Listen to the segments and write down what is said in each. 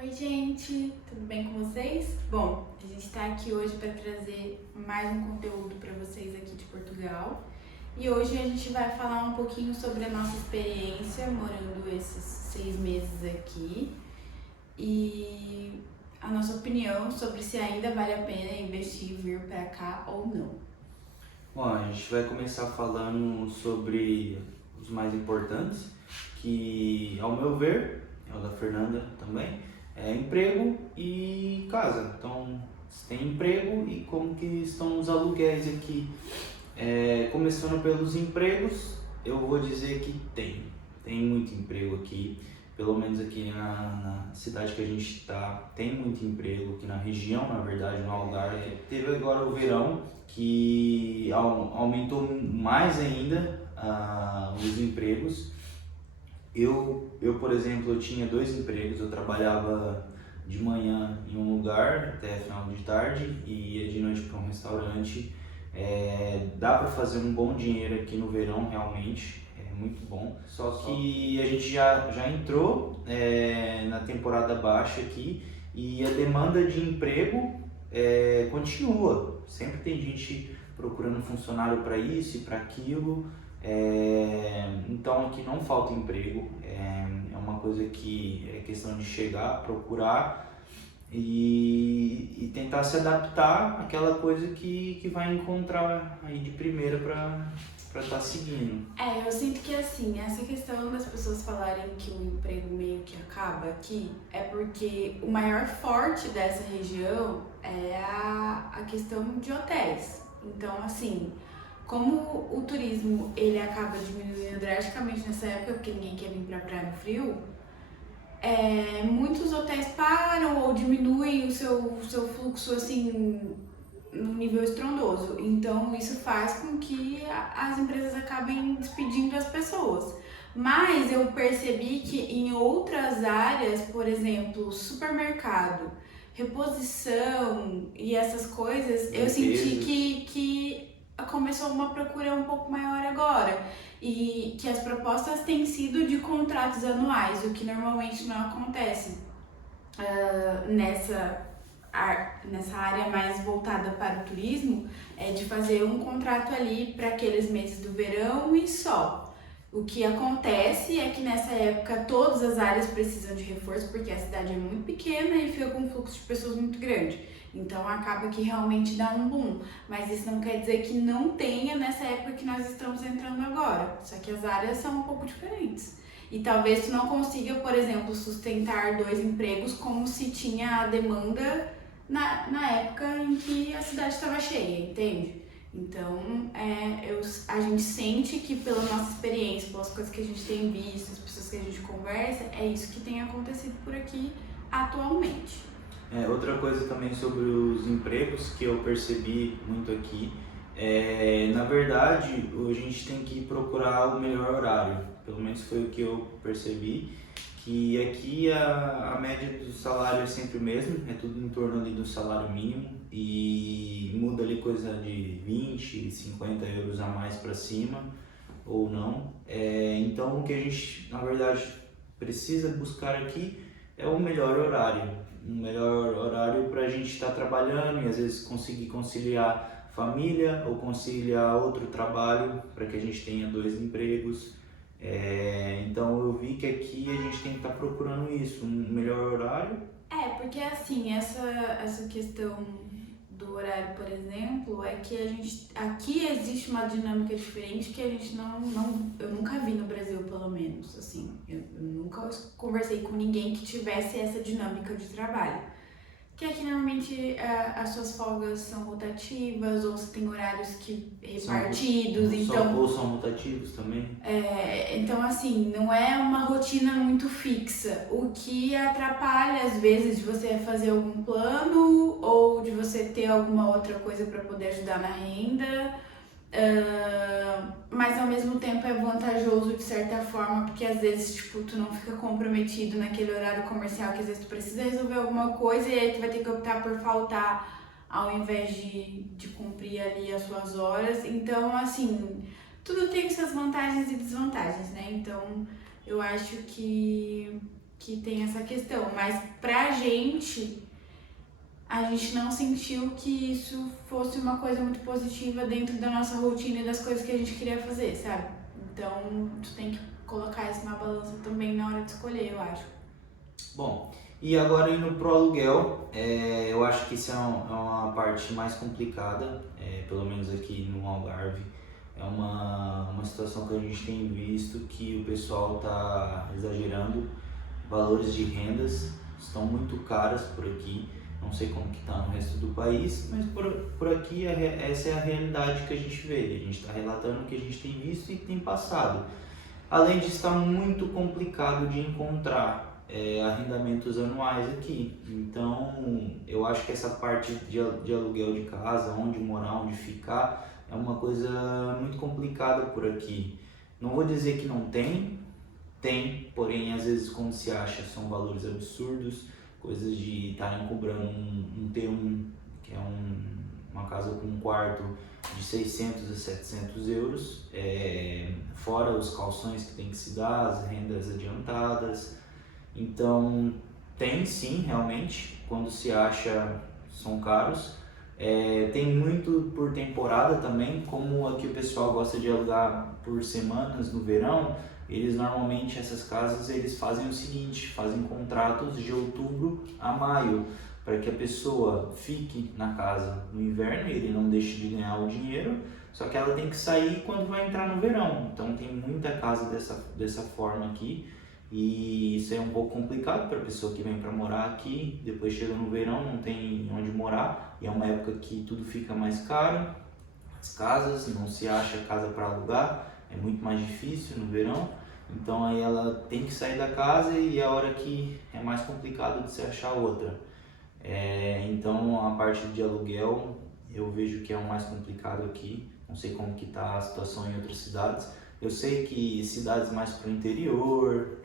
Oi, gente, tudo bem com vocês? Bom, a gente está aqui hoje para trazer mais um conteúdo para vocês aqui de Portugal. E hoje a gente vai falar um pouquinho sobre a nossa experiência morando esses 6 meses aqui e a nossa opinião sobre se ainda vale a pena investir e vir para cá ou não. Bom, a gente vai começar falando sobre os mais importantes, que ao meu ver, é o da Fernanda também, é emprego e casa. Então, se tem emprego e como que estão os aluguéis aqui. Começando pelos empregos, eu vou dizer que tem muito emprego aqui, pelo menos aqui na cidade que a gente está, tem muito emprego aqui na região, na verdade, no Algarve. Teve agora o verão, que aumentou mais ainda os empregos. Por exemplo, eu tinha 2 empregos, eu trabalhava de manhã em um lugar até final de tarde e ia de noite para um restaurante. Dá para fazer um bom dinheiro aqui no verão, realmente, é muito bom. Só que a gente já entrou na temporada baixa aqui e a demanda de emprego continua. Sempre tem gente procurando funcionário para isso e para aquilo. Então aqui não falta emprego, é uma coisa que é questão de chegar, procurar e tentar se adaptar àquela coisa que vai encontrar aí de primeira para estar seguindo. Eu sinto que assim, essa questão das pessoas falarem que o emprego meio que acaba aqui é porque o maior forte dessa região é a questão de hotéis. Então, assim, como o turismo ele acaba diminuindo drasticamente nessa época, porque ninguém quer vir pra praia no frio, muitos hotéis param ou diminuem o seu fluxo assim num nível estrondoso. Então isso faz com que as empresas acabem despedindo as pessoas. Mas eu percebi que em outras áreas, por exemplo, supermercado, reposição e essas coisas, eu senti que começou uma procura um pouco maior agora. E que as propostas têm sido de contratos anuais, o que normalmente não acontece nessa área mais voltada para o turismo, é de fazer um contrato ali para aqueles meses do verão e só. O que acontece é que nessa época todas as áreas precisam de reforço porque a cidade é muito pequena e fica com um fluxo de pessoas muito grande. Então acaba que realmente dá um boom. Mas isso não quer dizer que não tenha nessa época que nós estamos entrando agora. Só que as áreas são um pouco diferentes. E talvez tu não consiga, por exemplo, sustentar 2 empregos como se tinha a demanda na época em que a cidade estava cheia, entende? Então, a gente sente que pela nossa experiência, pelas coisas que a gente tem visto, as pessoas que a gente conversa, é isso que tem acontecido por aqui atualmente. Outra coisa também sobre os empregos que eu percebi muito aqui, na verdade, a gente tem que procurar o melhor horário, pelo menos foi o que eu percebi, que aqui a média do salário é sempre o mesmo, é tudo em torno ali do salário mínimo e muda ali coisa de 20, 50 euros a mais para cima ou não. Então o que a gente, na verdade, precisa buscar aqui é o melhor horário. Um melhor horário para a gente estar trabalhando e às vezes conseguir conciliar família ou conciliar outro trabalho para que a gente tenha 2 empregos. Então eu vi que aqui a gente tem que estar procurando isso, um melhor horário. Porque assim, essa questão do horário, por exemplo, é que aqui existe uma dinâmica diferente que a gente eu nunca vi no Brasil, pelo menos, assim, eu nunca conversei com ninguém que tivesse essa dinâmica de trabalho. Que aqui normalmente as suas folgas são rotativas ou você tem horários repartidos, ou são rotativos também. Então assim, não é uma rotina muito fixa, o que atrapalha às vezes de você fazer algum plano ou de você ter alguma outra coisa para poder ajudar na renda. Mas ao mesmo tempo é vantajoso de certa forma, porque às vezes tipo, tu não fica comprometido naquele horário comercial que às vezes tu precisa resolver alguma coisa e aí tu vai ter que optar por faltar ao invés de cumprir ali as suas horas. Então, assim, tudo tem suas vantagens e desvantagens, né? Então, eu acho que que tem essa questão, mas pra gente, a gente não sentiu que isso fosse uma coisa muito positiva dentro da nossa rotina e das coisas que a gente queria fazer, sabe? Então, tu tem que colocar isso na balança também na hora de escolher, eu acho. Bom, e agora indo pro aluguel, eu acho que isso é uma parte mais complicada, pelo menos aqui no Algarve. É uma situação que a gente tem visto que o pessoal está exagerando, valores de rendas estão muito caras por aqui. Não sei como que está no resto do país, mas por aqui essa é a realidade que a gente vê. A gente está relatando o que a gente tem visto e tem passado. Além de estar muito complicado de encontrar arrendamentos anuais aqui. Então, eu acho que essa parte de aluguel de casa, onde morar, onde ficar, é uma coisa muito complicada por aqui. Não vou dizer que não tem, porém às vezes quando se acha são valores absurdos, coisas de estarem cobrando um T1, que é uma casa com um quarto de 600 a 700 euros, fora os calções que tem que se dar, as rendas adiantadas. Então tem sim, realmente, quando se acha são caros. Tem muito por temporada também, como aqui o pessoal gosta de alugar por semanas no verão. Eles normalmente, essas casas, eles fazem o seguinte, fazem contratos de outubro a maio, para que a pessoa fique na casa no inverno e ele não deixe de ganhar o dinheiro, só que ela tem que sair quando vai entrar no verão. Então tem muita casa dessa forma aqui, e isso é um pouco complicado para a pessoa que vem para morar aqui, depois chega no verão, não tem onde morar, e é uma época que tudo fica mais caro, as casas, não se acha casa para alugar, é muito mais difícil no verão. Então aí ela tem que sair da casa e é a hora que é mais complicado de se achar outra. Então a parte de aluguel eu vejo que é o mais complicado aqui. Não sei como que está a situação em outras cidades. Eu sei que cidades mais para o interior,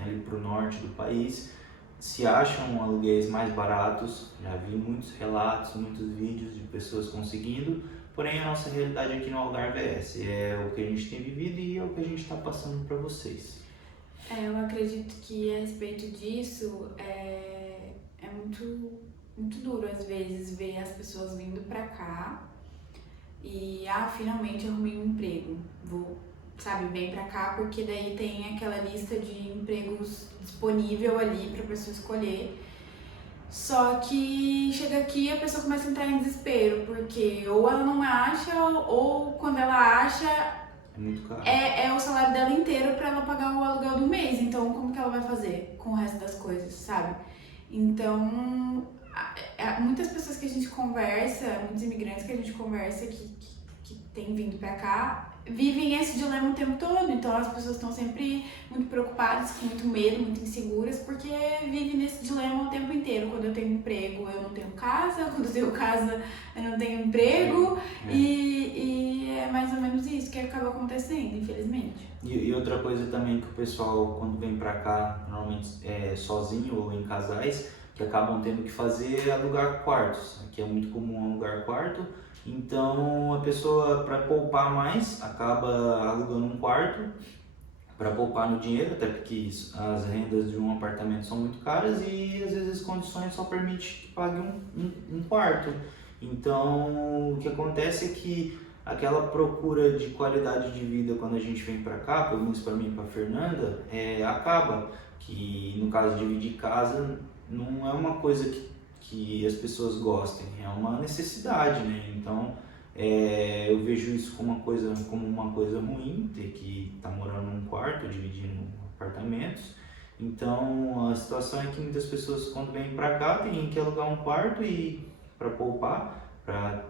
ali para o norte do país, se acham aluguéis mais baratos. Já vi muitos relatos, muitos vídeos de pessoas conseguindo. Porém, a nossa realidade aqui no Algarve é essa, é o que a gente tem vivido e é o que a gente está passando para vocês. Eu acredito que a respeito disso é muito, muito duro às vezes ver as pessoas vindo para cá e finalmente arrumei um emprego, vou, sabe, bem para cá, porque daí tem aquela lista de empregos disponível ali para a pessoa escolher. Só que chega aqui e a pessoa começa a entrar em desespero, porque ou ela não acha, ou quando ela acha, É muito caro. é o salário dela inteiro para ela pagar o aluguel do mês. Então, como que ela vai fazer com o resto das coisas, sabe? Então, muitas pessoas que a gente conversa, muitos imigrantes que a gente conversa que tem vindo pra cá, vivem esse dilema o tempo todo. Então as pessoas estão sempre muito preocupadas, com muito medo, muito inseguras, porque vivem nesse dilema o tempo inteiro. Quando eu tenho emprego, eu não tenho casa. Quando eu tenho casa, eu não tenho emprego. E é mais ou menos isso que acaba acontecendo, infelizmente. E outra coisa também que o pessoal, quando vem pra cá, normalmente é sozinho ou em casais, que acabam tendo que fazer é alugar quartos. Aqui é muito comum alugar quarto. Então a pessoa, para poupar mais, acaba alugando um quarto para poupar no dinheiro, até porque as rendas de um apartamento são muito caras e às vezes as condições só permitem que pague um quarto. Então o que acontece é que aquela procura de qualidade de vida quando a gente vem para cá, pelo menos para mim e para Fernanda, acaba. Que no caso de dividir casa não é uma coisa que as pessoas gostem, é uma necessidade, né? Então eu vejo isso como uma coisa ruim, ter que estar morando num quarto, dividindo apartamentos. Então a situação é que muitas pessoas quando vêm para cá têm que alugar um quarto e para poupar, para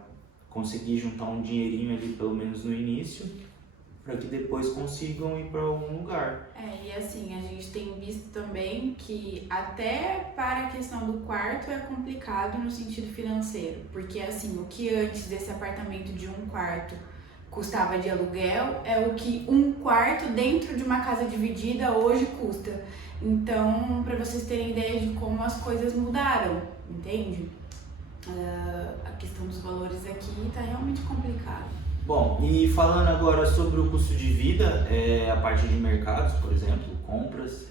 conseguir juntar um dinheirinho ali pelo menos no início, para que depois consigam ir para algum lugar. E assim, a gente tem visto também que até para a questão do quarto é complicado no sentido financeiro, porque assim, o que antes desse apartamento de um quarto custava de aluguel é o que um quarto dentro de uma casa dividida hoje custa. Então, para vocês terem ideia de como as coisas mudaram, entende? A questão dos valores aqui está realmente complicado. Bom, e falando agora sobre o custo de vida, a parte de mercados, por exemplo, compras.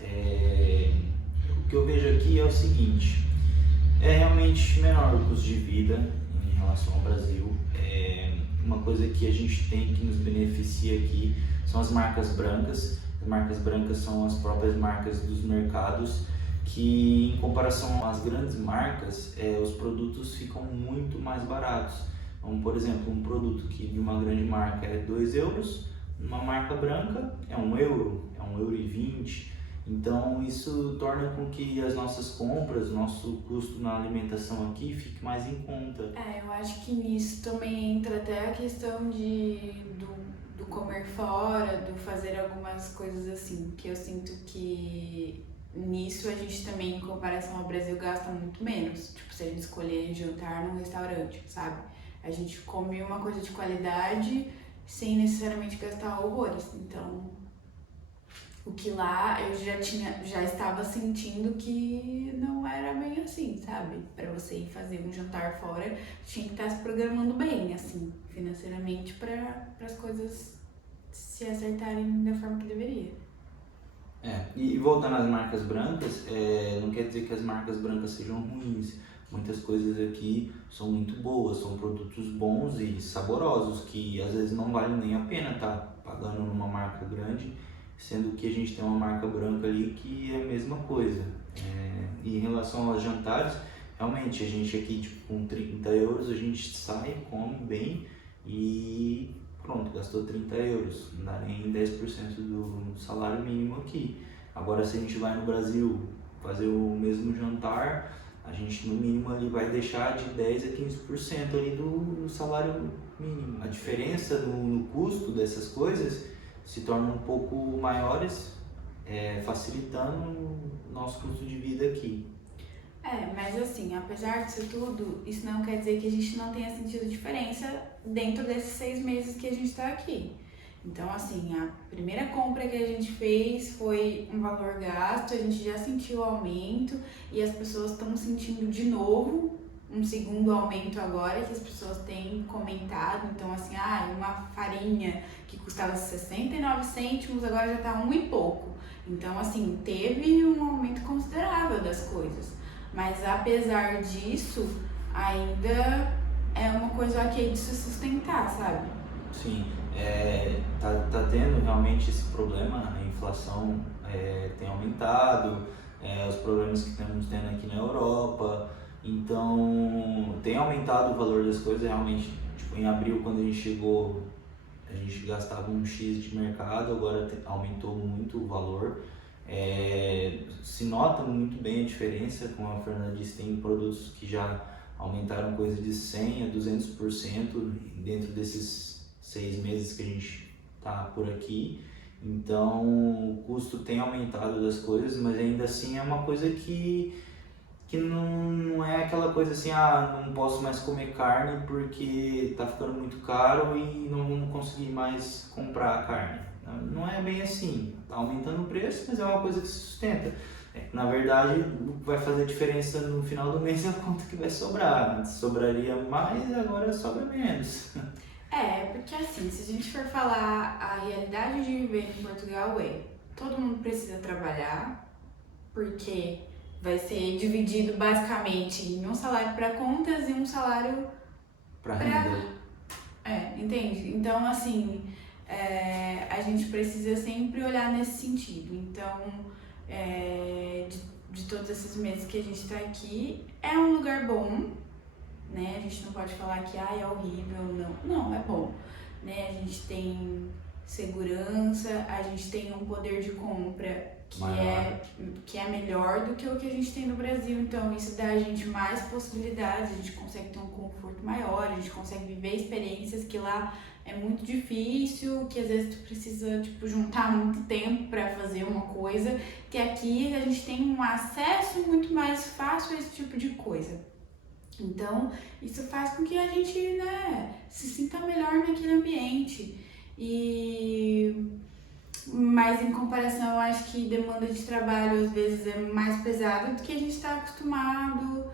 O que eu vejo aqui é o seguinte, é realmente menor o custo de vida em relação ao Brasil. Uma coisa que a gente tem que nos beneficia aqui são as marcas brancas. As marcas brancas são as próprias marcas dos mercados, que em comparação às grandes marcas, os produtos ficam muito mais baratos. Então, por exemplo, um produto que de uma grande marca é 2 euros, uma marca branca é 1 euro, é 1,20 €. Então isso torna com que as nossas compras, nosso custo na alimentação aqui fique mais em conta. Eu acho que nisso também entra até a questão do comer fora, do fazer algumas coisas assim, que eu sinto que nisso a gente também, em comparação ao Brasil, gasta muito menos. Tipo, se a gente escolher jantar num restaurante, sabe? A gente come uma coisa de qualidade sem necessariamente gastar horrores. Então, o que lá eu já estava sentindo que não era bem assim, sabe? Pra você ir fazer um jantar fora, tinha que estar se programando bem, assim, financeiramente, para as coisas se acertarem da forma que deveria. E voltando às marcas brancas, não quer dizer que as marcas brancas sejam ruins. Muitas coisas aqui são muito boas, são produtos bons e saborosos, que às vezes não vale nem a pena estar pagando numa marca grande, sendo que a gente tem uma marca branca ali que é a mesma coisa. E em relação aos jantares, realmente a gente aqui tipo, com 30 euros a gente sai, come bem e pronto, gastou 30 euros, não dá nem 10% do salário mínimo aqui. Agora se a gente vai no Brasil fazer o mesmo jantar, a gente no mínimo ali vai deixar de 10 a 15% ali do salário mínimo. A diferença no custo dessas coisas se torna um pouco maiores, facilitando o nosso custo de vida aqui. Mas assim, apesar disso tudo, isso não quer dizer que a gente não tenha sentido diferença dentro desses 6 meses que a gente está aqui. Então, assim, a primeira compra que a gente fez foi um valor gasto, a gente já sentiu o aumento e as pessoas estão sentindo de novo um segundo aumento agora, que as pessoas têm comentado. Então, assim, uma farinha que custava 69 cêntimos agora já está 1 e pouco. Então, assim, teve um aumento considerável das coisas. Mas apesar disso, ainda é uma coisa ok de se sustentar, sabe? Sim, tá tendo realmente esse problema, a inflação tem aumentado, os problemas que estamos tendo aqui na Europa, então tem aumentado o valor das coisas realmente. Tipo, em abril, quando a gente chegou, a gente gastava um X de mercado, agora aumentou muito o valor. Se nota muito bem a diferença, como a Fernanda disse, tem produtos que já aumentaram coisa de 100% a 200% dentro desses 6 meses que a gente está por aqui. Então o custo tem aumentado das coisas, mas ainda assim é uma coisa que não é aquela coisa assim, não posso mais comer carne porque está ficando muito caro e não vamos conseguir mais comprar a carne. Não é bem assim, está aumentando o preço, mas é uma coisa que se sustenta. Na verdade, o que vai fazer diferença no final do mês é a conta que vai sobrar. Antes sobraria mais, agora sobra menos. Porque assim, se a gente for falar a realidade de viver em Portugal todo mundo precisa trabalhar, porque vai ser dividido basicamente em um salário para contas e um salário para renda. Entende? Então, assim, a gente precisa sempre olhar nesse sentido. Então, de todos esses meses que a gente está aqui, é um lugar bom, né? A gente não pode falar que é horrível, não, é bom, né? A gente tem segurança, a gente tem um poder de compra que é melhor do que o que a gente tem no Brasil, então isso dá a gente mais possibilidades, a gente consegue ter um conforto maior, a gente consegue viver experiências que lá é muito difícil, que às vezes tu precisa juntar muito tempo para fazer uma coisa, que aqui a gente tem um acesso muito mais fácil a esse tipo de coisa. Então, isso faz com que a gente, se sinta melhor naquele ambiente. Mas em comparação, eu acho que demanda de trabalho às vezes é mais pesada do que a gente está acostumado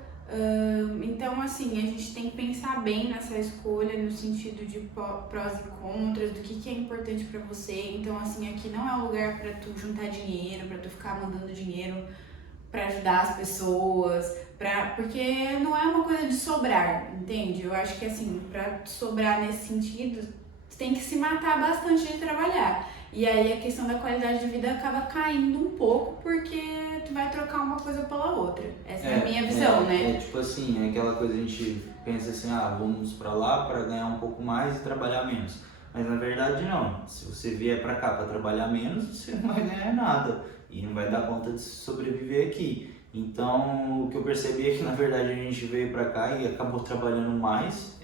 Então, assim, a gente tem que pensar bem nessa escolha no sentido de prós e contras, do que é importante pra você. Então, assim, aqui não é um lugar pra tu juntar dinheiro, pra tu ficar mandando dinheiro pra ajudar as pessoas, porque não é uma coisa de sobrar, entende? Eu acho que, assim, pra sobrar nesse sentido, tu tem que se matar bastante de trabalhar. E aí a questão da qualidade de vida acaba caindo um pouco, porque tu vai trocar uma coisa pela outra. Essa é a minha visão, né? Tipo assim, é aquela coisa, a gente pensa assim, vamos pra lá para ganhar um pouco mais e trabalhar menos. Mas na verdade não, se você vier pra cá para trabalhar menos, você não vai ganhar nada e não vai dar conta de sobreviver aqui. Então, o que eu percebi é que na verdade a gente veio pra cá e acabou trabalhando mais,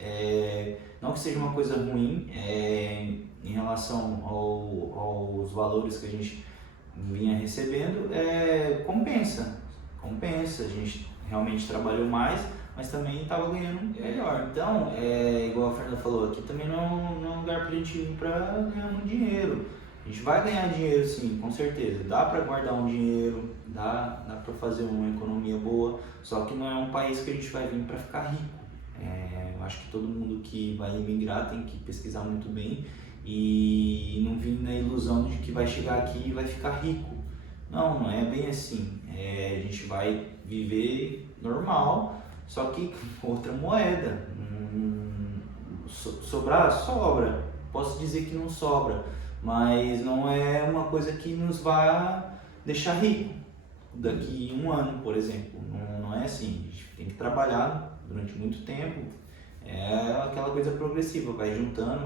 não que seja uma coisa ruim, em relação aos valores que a gente vinha recebendo, compensa, a gente realmente trabalhou mais, mas também estava ganhando melhor. Então, igual a Fernanda falou, aqui também não é um lugar para a gente ir para ganhar muito dinheiro. A gente vai ganhar dinheiro sim, com certeza, dá para guardar um dinheiro, dá para fazer uma economia boa, só que não é um país que a gente vai vir para ficar rico. Eu acho que todo mundo que vai imigrar tem que pesquisar muito bem e não vir na ilusão de que vai chegar aqui e vai ficar rico. Não é bem assim. A gente vai viver normal, só que com outra moeda. Sobrar, sobra. Posso dizer que não sobra, mas não é uma coisa que nos vai deixar rico daqui a um ano, por exemplo. Não é assim. A gente tem que trabalhar durante muito tempo. É aquela coisa progressiva, vai juntando,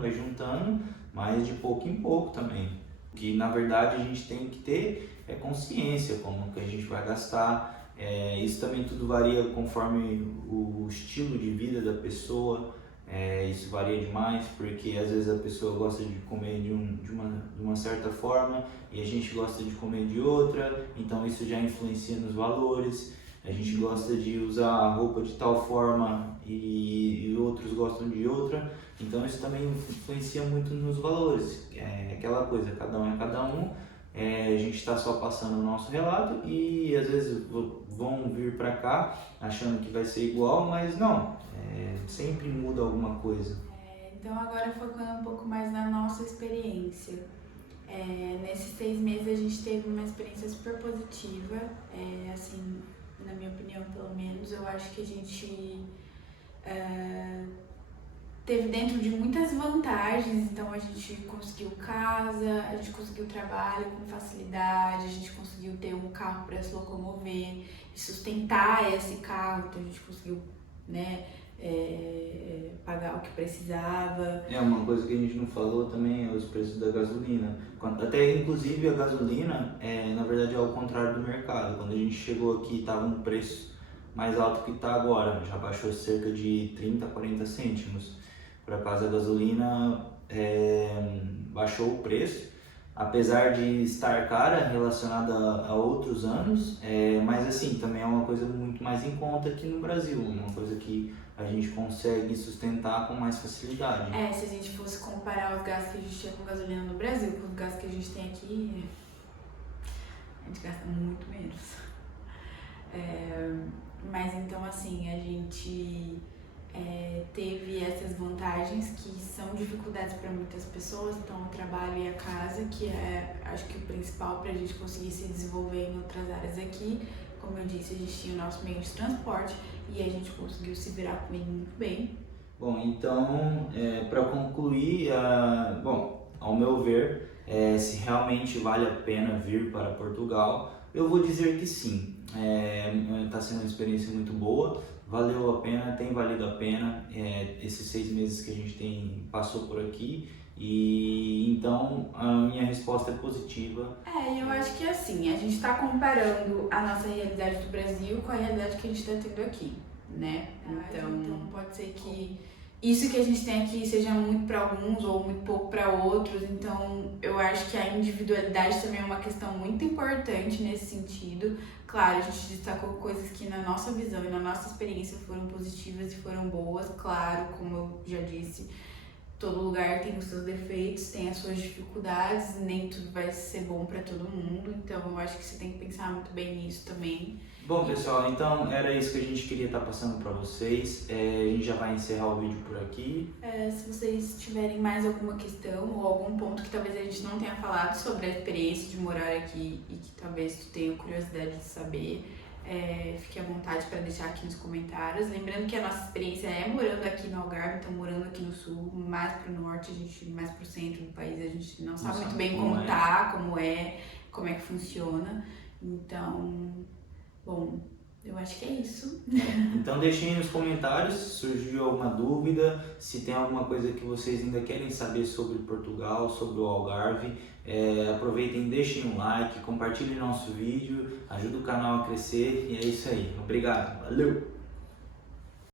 mas de pouco em pouco também. O que na verdade a gente tem que ter é consciência, como que a gente vai gastar. Isso também tudo varia conforme o estilo de vida da pessoa. Isso varia demais, porque às vezes a pessoa gosta de comer de uma certa forma e a gente gosta de comer de outra, então isso já influencia nos valores. A gente gosta de usar a roupa de tal forma e outros gostam de outra, então isso também influencia muito nos valores. Aquela coisa, cada um é cada um, a gente está só passando o nosso relato e às vezes vão vir para cá achando que vai ser igual, mas não, sempre muda alguma coisa. Então agora focando um pouco mais na nossa experiência. Nesses 6 meses a gente teve uma experiência super positiva, assim, na minha opinião pelo menos. Eu acho que a gente teve dentro de muitas vantagens, então a gente conseguiu casa, a gente conseguiu trabalho com facilidade, a gente conseguiu ter um carro para se locomover e sustentar esse carro, então a gente conseguiu, né, pagar o que precisava. Uma coisa que a gente não falou também é os preços da gasolina. Até inclusive a gasolina, na verdade é ao contrário do mercado. Quando a gente chegou aqui estava um preço mais alto que está agora, já baixou cerca de 30, 40 cêntimos. Por acaso a gasolina baixou o preço, apesar de estar cara relacionada a outros anos, mas assim, também é uma coisa muito mais em conta aqui no Brasil, uma coisa que a gente consegue sustentar com mais facilidade. Se a gente fosse comparar os gastos que a gente tinha com gasolina no Brasil com os gastos que a gente tem aqui, a gente gasta muito menos. Mas então assim, a gente teve essas vantagens que são dificuldades para muitas pessoas, então o trabalho e a casa, que acho que o principal para a gente conseguir se desenvolver em outras áreas aqui. Como eu disse, a gente tinha o nosso meio de transporte e a gente conseguiu se virar com ele muito bem. Bom, então, para concluir, ao meu ver, se realmente vale a pena vir para Portugal, eu vou dizer que sim. Está sendo uma experiência muito boa, valeu a pena, tem valido a pena esses 6 meses que a gente passou por aqui. E então a minha resposta é positiva. Eu acho que assim, a gente está comparando a nossa realidade do Brasil com a realidade que a gente está tendo aqui, né? Então pode ser que isso que a gente tem aqui seja muito para alguns ou muito pouco para outros. Então eu acho que a individualidade também é uma questão muito importante nesse sentido. Claro, a gente destacou coisas que na nossa visão e na nossa experiência foram positivas e foram boas. Claro, como eu já disse, todo lugar tem os seus defeitos, tem as suas dificuldades, nem tudo vai ser bom para todo mundo, então eu acho que você tem que pensar muito bem nisso também. Bom, pessoal, então era isso que a gente queria estar passando para vocês. A gente já vai encerrar o vídeo por aqui. Se vocês tiverem mais alguma questão ou algum ponto que talvez a gente não tenha falado sobre a experiência de morar aqui e que talvez tu tenha curiosidade de saber, fique à vontade para deixar aqui nos comentários. Lembrando que a nossa experiência é morando aqui no Algarve, então morando aqui no sul, mais pro norte, mais pro centro do país, a gente não sabe muito bem contar como é que funciona. Então, bom, eu acho que é isso. Então deixem aí nos comentários se surgiu alguma dúvida, se tem alguma coisa que vocês ainda querem saber sobre Portugal, sobre o Algarve. Aproveitem, deixem um like, compartilhem nosso vídeo, ajuda o canal a crescer e é isso aí. Obrigado, valeu!